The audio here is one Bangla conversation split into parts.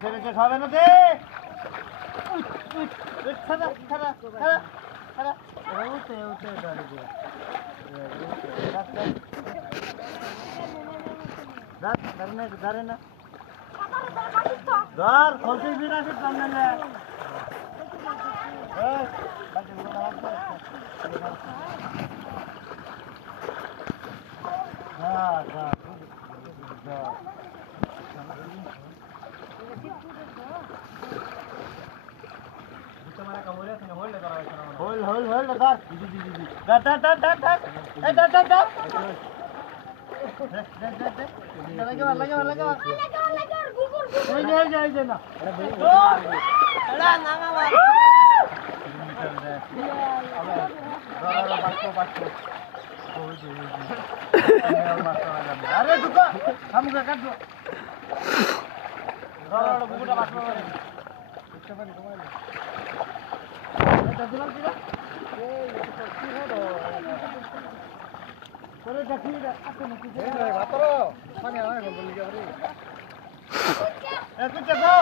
ছেড়েছে হবে না দে খারা খারা খারা খারা উঠে উঠে দাঁড়িয়ে দাঁড়ে না ধর খোলতে বিরাট সামনে না होल होल होल लगा डर डर डर डर डर ए डर डर डर लगे लगे लगे ना अरे नांगा मार अरे दुका हम का काट दो रड़ बुकुटा बाटलो इतना पानी कमा ले दिलाम दिला ए কি হলো করে দেখি আপনি নাকি এই রে ভাতরো পানি আনে বলি কি আরে এ কুচে গো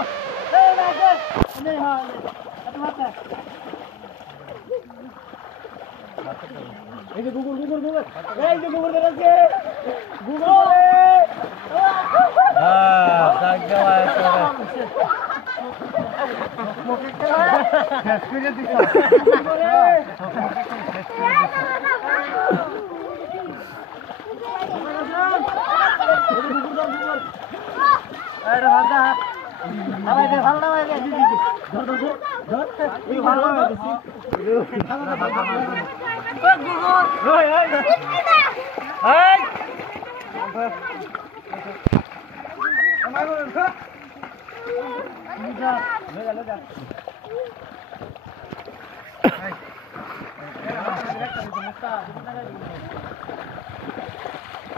এই না দে নেই হ্যাঁ এত ভাত এই যে গুগল গুগল গুগল এই যে গুগল বেরোচ্ছে গুগল হ্যাঁ দাগা আছে মোকে কে শেষ করে দিছ আরে ভাজা আরে দে ভালো না ভাই দে ধর ধর ধর এই ভালো না দিছি ও গুগল ওই ওই এই আমায় বল খা যা ले जा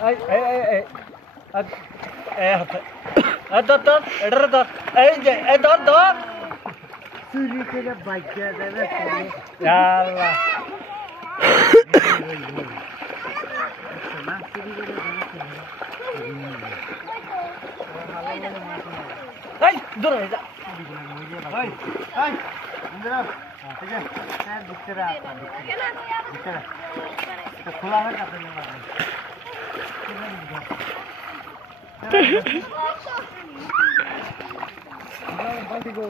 এই এই এই ধর এটার ধর এই যে এই ধর ধর চুরি করে বাইকা যাবে আল্লাহ এই দূর হয়ে যা এই এই ইন্দ্রা ঠিক আছে স্যার দিতে রা দিতে রা এটা খোলা হয় কাছে না বালতি গো